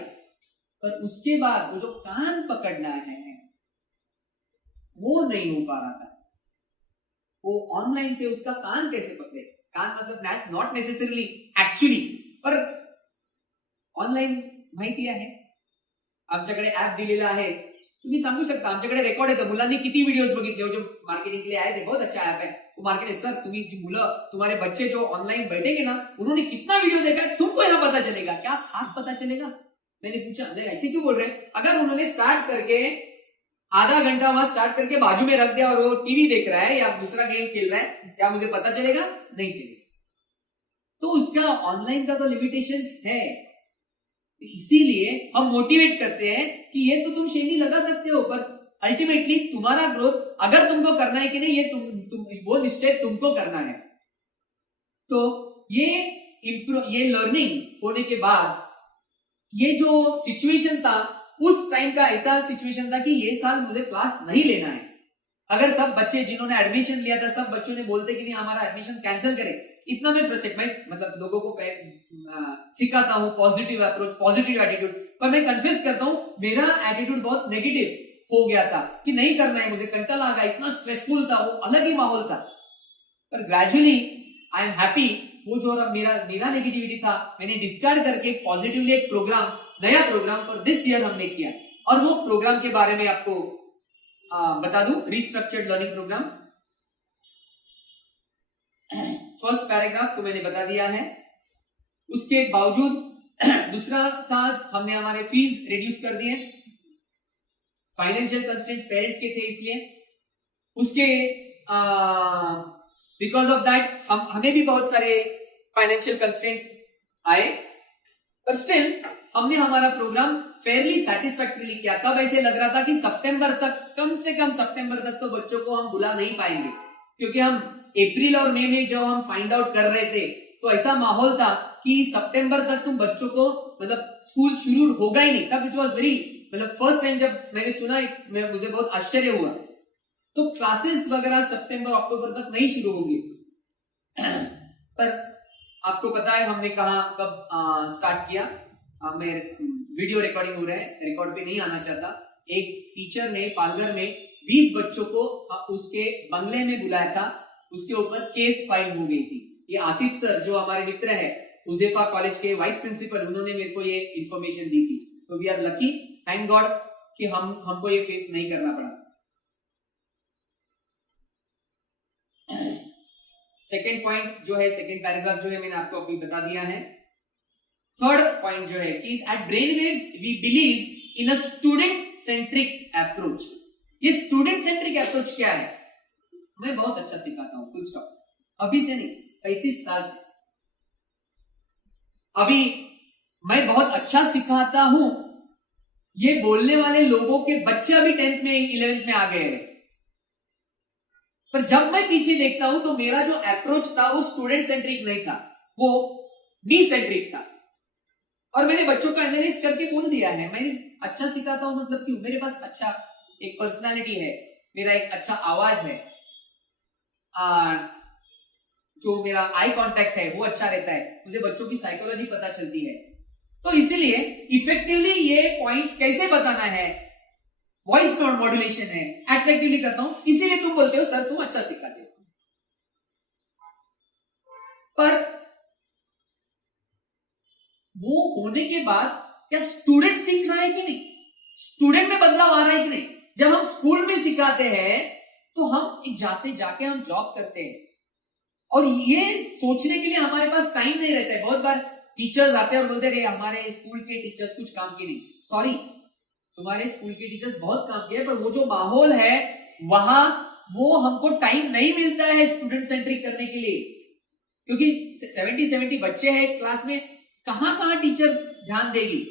पर उसके बाद वो जो कान पकड़ना है वो नहीं हो पा रहा था. वो ऑनलाइन से उसका कान कैसे पकड़े. कान मतलब नॉट नेसेसरीली एक्चुअली, पर ऑनलाईन माहिती आहे. आमच्याकडे ऍप दिलेला आहे. तुम्ही सांगू शकता, आमच्याकडे रेकॉर्ड येतं मुलांनी किती व्हिडिओज बघितले. जो मार्केटिंग के लिए आए थे, बहुत अच्छा ऐप है वो मार्केट. सर तुम्ही मुलं, तुम्हारे बच्चे जो ऑनलाइन बैठेंगे ना, उन्होंने कितना वीडियो देखा है तुमको यहाँ पता चलेगा. क्या खास पता चलेगा. मैंने पूछा ऐसे क्यों बोल रहे हैं. अगर उन्होंने स्टार्ट करके आधा घंटा वहां स्टार्ट करके बाजू में रख दिया और वो टीवी देख रहा है या दूसरा गेम खेल रहा है, क्या मुझे पता चलेगा. नहीं चलेगा. तो उसका ऑनलाइन का तो लिमिटेशंस है. इसीलिए हम मोटिवेट करते हैं कि ये तो तुम शेनी लगा सकते हो, पर अल्टीमेटली तुम्हारा ग्रोथ अगर तुमको करना है कि नहीं, ये तुम वो निश्चय तुमको करना है. तो ये लर्निंग होने के बाद ये जो सिचुएशन था, उस टाइम का ऐसा सिचुएशन था कि ये साल मुझे क्लास नहीं लेना है. अगर सब बच्चे जिन्होंने एडमिशन लिया था, सब बच्चों ने बोलते कि नहीं हमारा एडमिशन कैंसिल करें, इतना मैं फ्रस्ट्रेट, मैं मतलब लोगों को सिखाता हूं पॉजिटिव अप्रोच, पॉजिटिव एटीट्यूड. पर मैं कन्फेस करता हूं मेरा एटीट्यूड बहुत नेगेटिव हो गया था कि नहीं करना है, मुझे कंटाला आ गया, इतना स्ट्रेसफुल था, वो अलग ही माहौल था. पर ग्रेजुअली आई एम हैप्पी. वो जो मेरा नेगेटिविटी था मैंने डिस्कार्ड करके पॉजिटिवली एक नया प्रोग्राम फॉर दिस ईयर हमने किया. और वो प्रोग्राम के बारे में आपको बता दूं. Restructured learning programme. First paragraph तो मैंने बता दिया है. उसके बावजूद दूसरा था, हमने हमारे फीस रिड्यूस कर दिए. फाइनेंशियल कंस्ट्रेंट्स पेरेंट्स के थे, इसलिए उसके बिकॉज ऑफ दैट हमें भी बहुत सारे फाइनेंशियल कंस्ट्रेंट्स आए. पर स्टिल हमने हमारा प्रोग्राम फेयरली सेटिस्फैक्टरीली किया. तब ऐसे लग रहा था कि सितंबर तक, कम से कम सितंबर तक तो बच्चों को हम बुला नहीं पाएंगे, क्योंकि हम अप्रैल और मई में जब हम फाइंड आउट कर रहे थे तो ऐसा माहौल था कि सितंबर तक तुम बच्चों को मतलब स्कूल शुरू होगा ही नहीं. तब इट वॉज वेरी, मतलब फर्स्ट टाइम जब मैंने सुना मुझे बहुत आश्चर्य हुआ. तो क्लासेस वगैरह सितंबर अक्टूबर तक नहीं शुरू होगी. पर आपको पता है हमने कब स्टार्ट किया. मैं वीडियो रिकॉर्डिंग हो रहा है, रिकॉर्ड पे नहीं आना चाहता. एक टीचर ने पालघर में 20 बच्चों को उसके बंगले में बुलाया था. उसके ऊपर केस फाइल हो गई थी. ये आसिफ सर जो हमारे मित्र है, उजेफा कॉलेज के वाइस प्रिंसिपल, उन्होंने मेरे को ये इंफॉर्मेशन दी थी. तो we are lucky, thank God कि हमको ये फेस नहीं करना पड़ा. सेकेंड पॉइंट जो है, सेकेंड पैराग्राफ जो है मैंने आपको अभी बता दिया है. थर्ड पॉइंट जो है कि at Brainwaves we believe in a student centric approach. ये स्टूडेंट सेंट्रिक अप्रोच क्या है. मैं बहुत अच्छा सिखाता हूं, फुल स्टॉप. अभी से नहीं, 35 साल से. अभी मैं बहुत अच्छा सिखाता हूं, ये बोलने वाले लोगों के बच्चे अभी 10th में 11th में आ गए हैं. पर जब मैं पीछे देखता हूं तो मेरा जो अप्रोच था वो स्टूडेंट सेंट्रिक नहीं था, वो मी सेंट्रिक था. और मैंने बच्चों का एनालिसिस करके बोल दिया है, मैं अच्छा सिखाता हूं मतलब क्यों. मेरे पास अच्छा एक पर्सनालिटी है, मेरा एक अच्छा आवाज है, जो मेरा आई कांटेक्ट है वो अच्छा रहता है, मुझे बच्चों की साइकोलॉजी पता चलती है. तो इसीलिए इफेक्टिवली ये पॉइंट्स कैसे बताना है, वॉइस मॉड्यूलेशन है, अट्रैक्टिवली करता हूं. इसीलिए तुम बोलते हो सर तुम अच्छा सिखाते हो. पर वो होने के बाद क्या स्टूडेंट सीख रहा है कि नहीं, स्टूडेंट में बदलाव आ रहा है कि नहीं. जब हम स्कूल में सिखाते हैं तो हम जाके हम जॉब करते हैं, और ये सोचने के लिए हमारे पास टाइम नहीं रहता है. बहुत बार टीचर्स आते हैं और बोलते हैं हमारे स्कूल के टीचर्स कुछ काम के नहीं. सॉरी, तुम्हारे स्कूल के टीचर्स बहुत काम किए, पर वो जो माहौल है वहां वो हमको टाइम नहीं मिलता है स्टूडेंट सेंट्रिक करने के लिए. क्योंकि 70 बच्चे हैं एक क्लास में, कहां कहां टीचर ध्यान देगी।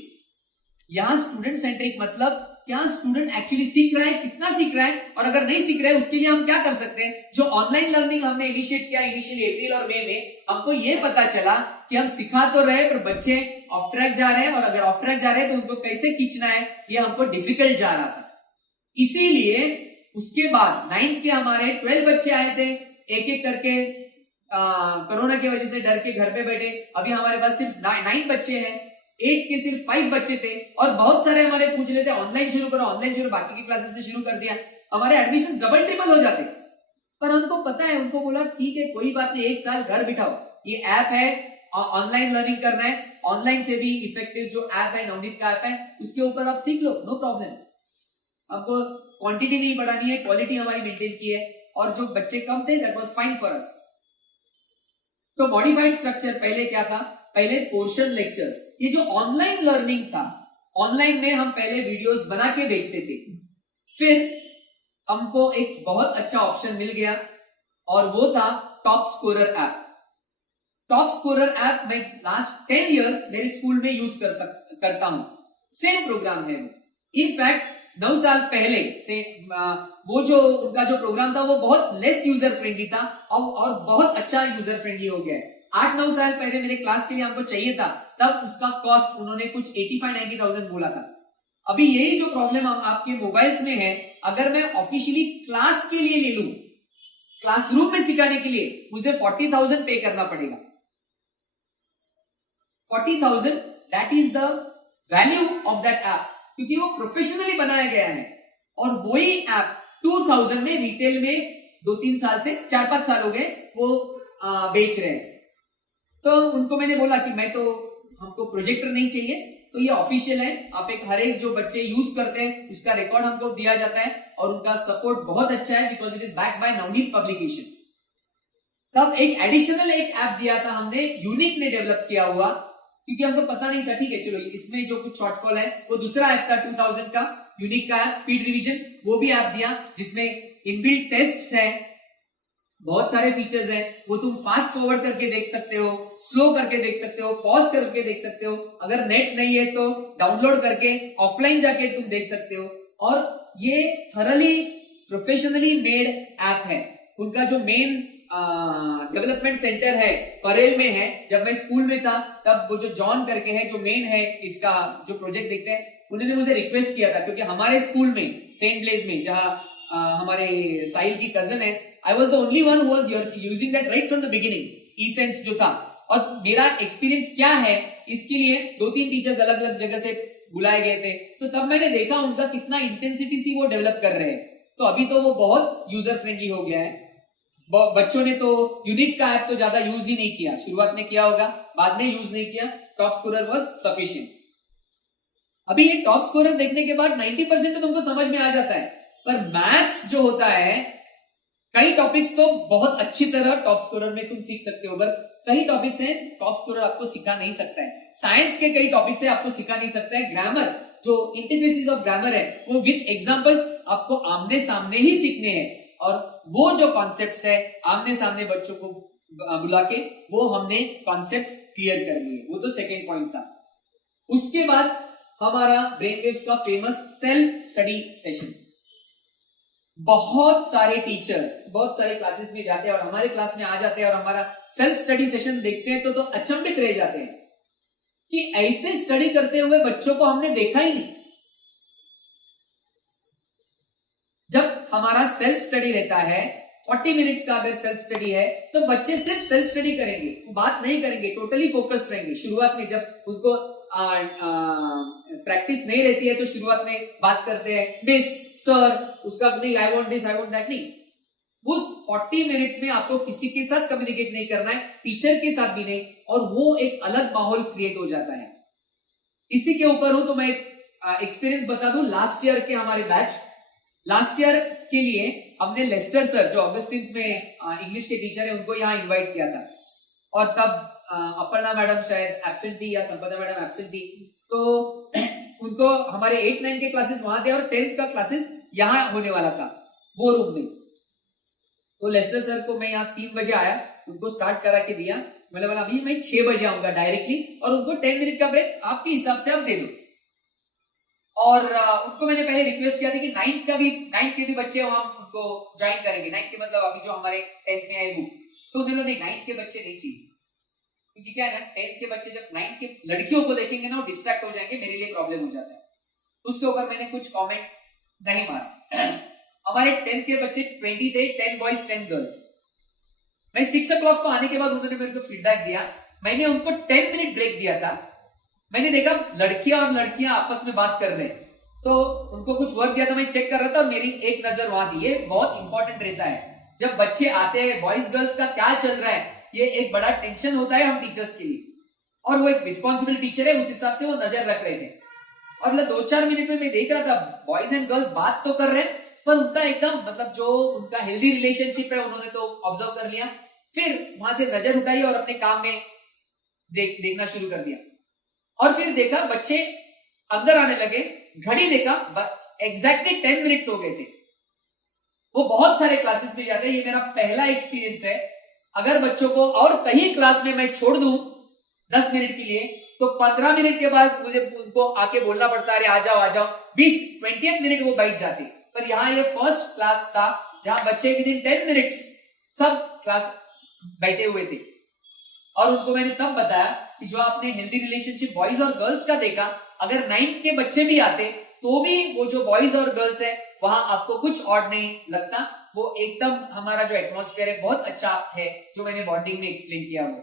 यहां स्टूडेंट सेंट्रिक मतलब क्या स्टूडेंट एक्चुअली सीख रहा है, कितना सीख रहा है, और अगर नहीं सीख रहा है उसके लिए हम क्या कर सकते हैं। जो ऑनलाइन लर्निंग हमने इनिशिएट किया इनिशियली अप्रैल और मई में, हमको ये पता चला कि हम सिखा तो रहे पर बच्चे ऑफ ट्रैक जा रहे हैं, और अगर ऑफ ट्रैक जा रहे हैं तो उनको कैसे खींचना है ये हमको डिफिकल्ट जा रहा था। इसीलिए उसके बाद 9th के हमारे 12 बच्चे आए थे, एक एक करके कोरोना की वजह से डर के घर पे बैठे। अभी हमारे पास सिर्फ 9 बच्चे हैं, 8 के सिर्फ 5 बच्चे थे, और बहुत सारे हमारे पूछ लेते ऑनलाइन शुरू करो, ऑनलाइन शुरू, बाकी की क्लासेस ने शुरू कर दिया, हमारे एडमिशन डबल ट्रिपल हो जाते। पर हमको पता है, उनको बोला ठीक है कोई बात नहीं, 1 साल घर बिठाओ, ये ऐप है, ऑनलाइन लर्निंग करना है, ऑनलाइन से भी इफेक्टिव जो ऐप है नवनीत का ऐप है उसके ऊपर आप सीख लो, नो प्रॉब्लम। आपको क्वांटिटी नहीं बढ़ानी है, क्वालिटी हमारी मेंटेन की है, और जो बच्चे कम थे that was fine for us. तो मॉडिफाइड स्ट्रक्चर पहले क्या था, पहले पोर्शन लेक्चर्स, ये जो ऑनलाइन लर्निंग था, ऑनलाइन में हम पहले वीडियोस बना के भेजते थे, फिर हमको एक बहुत अच्छा ऑप्शन मिल गया और वो था top scorer app. Top scorer app मैं लास्ट 10 इयर्स मेरे स्कूल में यूज करता हूं, सेम प्रोग्राम है। इनफैक्ट 9 साल पहले से वो जो उनका जो प्रोग्राम था वो बहुत लेस यूजर फ्रेंडली था और बहुत अच्छा यूजर फ्रेंडली हो गया है। 8-9 साल पहले मेरे क्लास के लिए हमको चाहिए था, तब उसका कॉस्ट उन्होंने कुछ 85-90,000 बोला था। अभी यही जो प्रॉब्लम आपके मोबाइल्स में है, अगर मैं ऑफिशियली क्लास के लिए ले लूं, क्लासरूम में सिखाने के लिए मुझे 40,000 पे करना पड़ेगा। 40,000 that is the value of that app, क्योंकि वो प्रोफेशनली बनाया गया है। और वही ऐप 2000 में रिटेल में 2-3 साल से 4-5 साल हो गए वो बेच रहे हैं। तो उनको मैंने बोला कि हमको प्रोजेक्टर नहीं चाहिए, तो ये ऑफिशियल है, आप एक हर एक जो बच्चे यूज करते हैं उसका रिकॉर्ड हमको दिया जाता है, और उनका सपोर्ट बहुत अच्छा है because it is backed by Navneet publications. तब एक एडिशनल एक ऐप दिया था हमने, यूनिक ने डेवलप किया हुआ, क्योंकि हमको पता नहीं था, ठीक है चलो इसमें जो कुछ शॉर्टफॉल है, वो दूसरा ऐप था 2000 का यूनिक का ऐप स्पीड रिवीजन, वो भी ऐप दिया जिसमें इनबिल्ट टेस्ट्स है, बहुत सारे फीचर्स हैं, वो तुम फास्ट फॉरवर्ड करके देख सकते हो, स्लो करके देख सकते हो, पॉज करके देख सकते हो, अगर नेट नहीं है तो डाउनलोड करके ऑफलाइन जाके तुम देख सकते हो। और ये थरली प्रोफेशनली मेड ऐप है। उनका जो मेन डेवलपमेंट सेंटर है परेल में है। जब मैं स्कूल में था तब वो जो जॉन करके है जो मेन है इसका जो प्रोजेक्ट देखते हैं, उन्होंने मुझे रिक्वेस्ट किया था, क्योंकि हमारे स्कूल में सेंट ब्लेज में जहां हमारे साहिल की कजन है, I was the only one who was using that right from the beginning, eSense जो था। और मेरा एक्सपीरियंस क्या है इसके लिए 2-3 टीचर्स अलग अलग जगह से बुलाए गए थे, तो तब मैंने देखा उनका कितना इंटेंसिटी सी वो डेवलप कर रहे हैं। तो अभी तो वो बहुत यूजर फ्रेंडली हो गया है। बच्चों ने तो यूनिक का ऐप तो ज्यादा यूज ही नहीं किया, शुरुआत में किया होगा, बाद में यूज नहीं किया। Top scorer was sufficient. अभी ये टॉप स्कोरर देखने के बाद 90% तो तुमको समझ में आ जाता है, पर मैथ्स जो होता है, कई टॉपिक्स तो बहुत अच्छी तरह टॉप स्कोरर में तुम सीख सकते हो, पर कई टॉपिक्स हैं टॉप स्कोरर आपको सिखा नहीं सकता है। साइंस के कई टॉपिक्स है आपको सिखा नहीं सकता है। ग्रामर जो इंटीग्रेसीज ऑफ ग्रामर है वो विद एग्जांपल्स आपको आमने सामने ही सीखने हैं, और वो जो कॉन्सेप्ट्स है आमने सामने बच्चों को बुला के वो हमने कॉन्सेप्ट्स क्लियर कर लिए। वो तो सेकेंड पॉइंट था। उसके बाद हमारा ब्रेनवेव्स का फेमस सेल्फ स्टडी सेशंस। बहुत सारे टीचर्स बहुत सारे क्लासेस में जाते हैं और हमारे क्लास में आ जाते हैं और हमारा सेल्फ स्टडी सेशन देखते हैं तो अचंभित रह जाते हैं कि ऐसे स्टडी करते हुए बच्चों को हमने देखा ही नहीं। जब हमारा सेल्फ स्टडी रहता है 40 मिनट्स का अगर सेल्फ स्टडी है तो बच्चे सिर्फ सेल्फ स्टडी करेंगे, बात नहीं करेंगे, टोटली फोकस्ड रहेंगे। शुरुआत में जब उनको प्रैक्टिस नहीं रहती है तो शुरुआत में बात करते हैं मिस सर, उसका नहीं, I want this I want that, नहीं। उस 40 मिनट्स में आपको किसी के साथ कम्युनिकेट नहीं करना है, टीचर के साथ भी नहीं, और वो एक अलग माहौल क्रिएट हो जाता है। इसी के ऊपर हूं तो मैं एक्सपीरियंस बता दूं। लास्ट ईयर के हमारे बैच, लास्ट ईयर के लिए हमने लेस्टर सर जो ऑगस्टिन्स में इंग्लिश के टीचर है उनको यहाँ इन्वाइट किया था, और तब अपर्णा मैडम शायद एब्सेंट थी या संपदा मैडम एब्सेंट थी, तो उनको हमारे 8-9 के क्लासेस वहां थे और 10th का क्लासेस यहाँ होने वाला था वो रूम में। तो लेस्टर सर को मैं यहाँ 3 बजे आया, उनको स्टार्ट करा के दिया। मैंने बोला अभी मैं 6 बजे आऊंगा डायरेक्टली, और उनको 10 मिनट का ब्रेक आपके हिसाब से आप दे दो। और उनको मैंने पहले रिक्वेस्ट किया था कि 9th के भी बच्चे वहां उनको ज्वाइन करेंगे। 9th के मतलब अभी जो हमारे 10th में आए वो, तो उन्होंने नहीं 9th के बच्चे नहीं चाहिए, क्योंकि क्या है ना 10th के बच्चे जब 9th के लड़कियों को देखेंगे ना वो डिस्ट्रैक्ट हो जाएंगे, मेरे लिए प्रॉब्लम हो जाता है। उसके ऊपर मैंने कुछ कमेंट नहीं मारा। हमारे 10th के बच्चे 20 थे, 10 बॉयज 10 गर्ल्स। मैं 6 o'clock को आने के बाद उन्होंने मेरे को फीडबैक दिया, मैंने उनको 10 मिनट ब्रेक दिया था। मैंने देखा लड़कियां और लड़कियां आपस में बात कर रहे हैं, तो उनको कुछ वर्क दिया था, मैं चेक कर रहा था और मेरी एक नजर वहां थी। ये बहुत इंपॉर्टेंट रहता है जब बच्चे आते हैं, बॉयज गर्ल्स का क्या चल रहा है, ये एक बड़ा टेंशन होता है हम टीचर्स के लिए, और वो एक रिस्पॉन्सिबल टीचर है, उस हिसाब से वो नजर रख रहे थे। और मतलब 2-4 मिनट में मैं देख रहा था बॉयज एंड गर्ल्स बात तो कर रहे हैं, पर उनका एकदम मतलब जो उनका हेल्दी रिलेशनशिप है उन्होंने तो ऑब्जर्व कर लिया, फिर वहां से नजर उठाई और अपने काम में देखना शुरू कर दिया। और फिर देखा बच्चे अंदर आने लगे, घड़ी देखा बस एग्जैक्टली 10 मिनट्स हो गए थे। वो बहुत सारे क्लासेस में जाते हैं, ये मेरा पहला एक्सपीरियंस है। अगर बच्चों को और कहीं क्लास में मैं छोड़ दूं 10 मिनट के लिए, तो 15 मिनट के बाद मुझे उनको आके बोलना पड़ता है अरे आ जाओ। 20 मिनट वो बैठ जाते। पर यहाँ ये फर्स्ट क्लास था जहां बच्चे के दिन 10 मिनट्स सब क्लास बैठे हुए थे। और उनको मैंने तब बताया कि जो आपने हेल्दी रिलेशनशिप बॉयज और गर्ल्स का देखा, अगर 9th के बच्चे भी आते तो भी वो जो बॉयज और गर्ल्स है वहां आपको कुछ ऑड नहीं लगता। वो एकदम हमारा जो एटमॉस्फेयर है बहुत अच्छा है, जो मैंने बॉन्डिंग में एक्सप्लेन किया वो।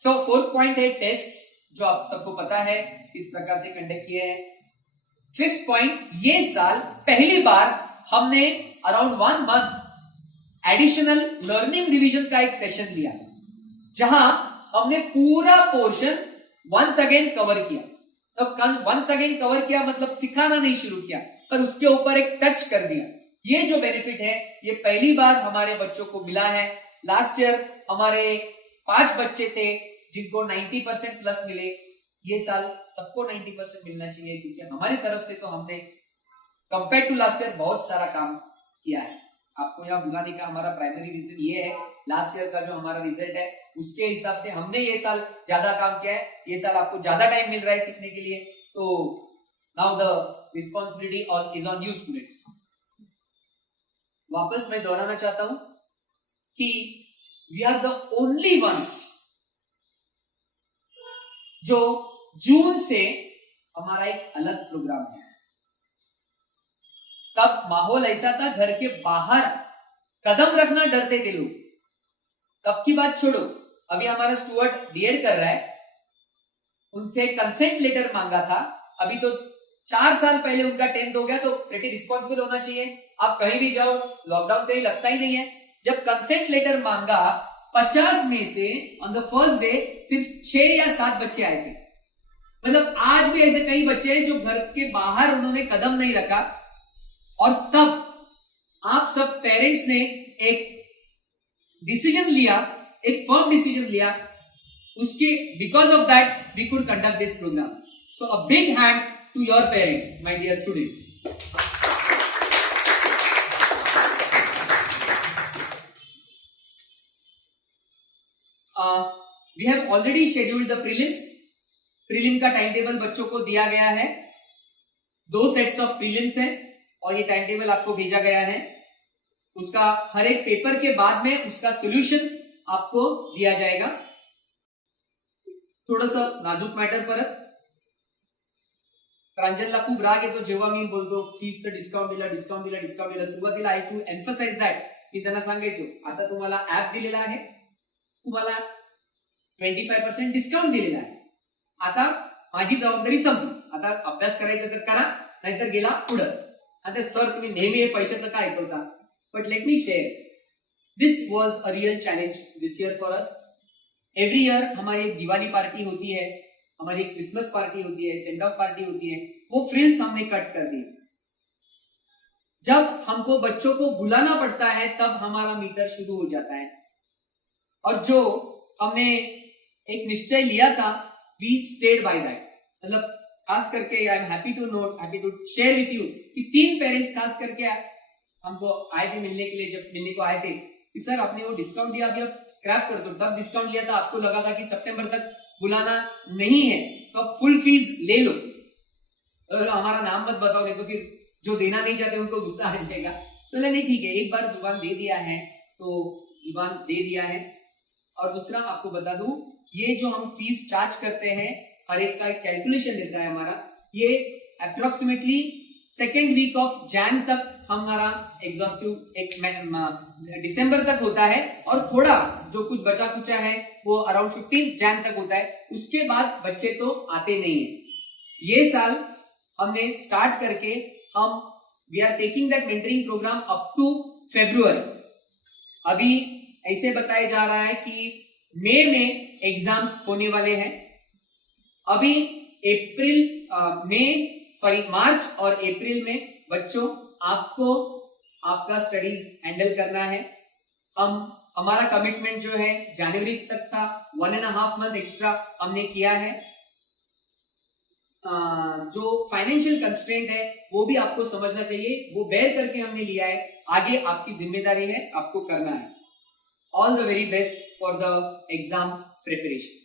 सो 4th पॉइंट है टेस्ट, जो आप सबको पता है इस प्रकार से कंडक्ट किए हैं। 5th पॉइंट, ये साल पहली बार हमने around 1 month additional learning revision का एक सेशन लिया, जहां हमने पूरा पोर्शन वंस अगेन कवर किया। तो वंस अगेन कवर किया मतलब सिखाना नहीं शुरू किया, पर उसके ऊपर एक टच कर दिया। ये जो बेनिफिट है ये पहली बार हमारे बच्चों को मिला है। लास्ट ईयर हमारे 5 बच्चे थे जिनको 90% प्लस मिले। ये साल सबको 90% मिलना चाहिए, क्योंकि हमारी तरफ से तो हमने कंपेयर टू लास्ट ईयर बहुत सारा काम किया है। आपको यहाँ बुलाने का हमारा प्राइमरी रीजन ये है, लास्ट ईयर का जो हमारा रिजल्ट है उसके हिसाब से हमने ये साल ज्यादा काम किया है। ये साल आपको ज्यादा टाइम मिल रहा है सीखने के लिए, तो now the responsibility is on you students. वापस मैं दोहराना चाहता हूं कि we are the only ones जो जून से हमारा एक अलग प्रोग्राम है। तब माहौल ऐसा था, घर के बाहर कदम रखना डरते थे लोग। तब की बात छोड़ो, अभी हमारा स्टूअर्ट बीएड कर रहा है, उनसे कंसेंट लेटर मांगा था। अभी तो 4 साल पहले उनका 10th हो गया, तो प्रेटी रिस्पॉन्सिबल होना चाहिए। आप कहीं भी जाओ, लॉकडाउन कहीं लगता ही नहीं है। जब कंसेंट लेटर मांगा, 50 में से ऑन द फर्स्ट डे सिर्फ 6 या 7 बच्चे आए थे। मतलब आज भी ऐसे कई बच्चे हैं जो घर के बाहर उन्होंने कदम नहीं रखा। और तब आप सब पेरेंट्स ने एक डिसीजन लिया, एक फर्म डिसीजन लिया, उसके because of that we could conduct this programme. So a big hand to your parents, my dear students. We have already scheduled the prelims. Prelim का टाइम टेबल बच्चों को दिया गया है। 2 सेट्स ऑफ प्रीलिम्स हैं और ये टाइम टेबल आपको भेजा गया है। उसका हर एक पेपर के बाद में उसका सोल्यूशन आपको दिया जाएगा। थोडंसं नाजूक मॅटर परत, प्रांजलला खूप राग येतो जेव्हा मी बोलतो फीसचं डिस्काउंट दिला। सुरुवातीला आय टू एम्फसाइज दॅट, मी त्यांना सांगायचो आता तुम्हाला ऍप दिलेला आहे, तुम्हाला 25% डिस्काउंट दिलेला आहे, आता माझी जबाबदारी संपली, आता अभ्यास करायचा तर करा, नाहीतर गेला पुढं। आता सर तुम्ही नेहमी हे पैशाचं काय ऐकवता, but let me share, this was a real challenge this year for us. Every year हमारी एक दिवाली पार्टी होती है, हमारी एक क्रिसमस पार्टी होती है, सेंड ऑफ पार्टी होती है, वो फ्रिल्स हमने कट कर दी। जब हमको बच्चों को बुलाना पड़ता है तब हमारा मीटर शुरू हो जाता है। और जो हमने एक निश्चय लिया था, वी स्टेड बाय दैट। मतलब खास करके I am happy to share with you कि 3 पेरेंट्स खास करके हमको आए थे मिलने के लिए। जब मिलने को आए थे कि सर आपने वो डिस्काउंट दिया, अभी आप स्क्रैप कर दो, तब डिस्काउंट लिया था, आपको लगा था कि सितंबर तक बुलाना नहीं है तो आप फुल फीस ले लो, और हमारा नाम मत बताओ, नहीं तो फिर जो देना नहीं चाहते उनको गुस्सा आ जाएगा। तो नहीं ठीक है, एक बार जुबान दे दिया है तो जुबान दे दिया है। और दूसरा आपको बता दूं, ये जो हम फीस चार्ज करते हैं, हर एक का एक कैलकुलेशन देता है हमारा, ये approximately second week of Jan तक हमारा एग्जॉस्टिव एक दिसंबर तक होता है, और थोड़ा जो कुछ बचा कुचा है वो अराउंड 15 जैन तक होता है। उसके बाद बच्चे तो आते नहीं है। ये साल हमने स्टार्ट करके हम we are taking that mentoring programme up to February. अभी ऐसे बताया जा रहा है कि मई में एग्जाम्स होने वाले हैं। अभी मार्च और अप्रैल में बच्चों आपको आपका स्टडीज हैंडल करना है। हमारा कमिटमेंट जो है जनवरी तक था, 1.5 मंथ एक्स्ट्रा हमने किया है। जो फाइनेंशियल कंस्ट्रेंट है वो भी आपको समझना चाहिए, वो बेयर करके हमने लिया है, आगे आपकी जिम्मेदारी है, आपको करना है। All the very best for the exam preparation.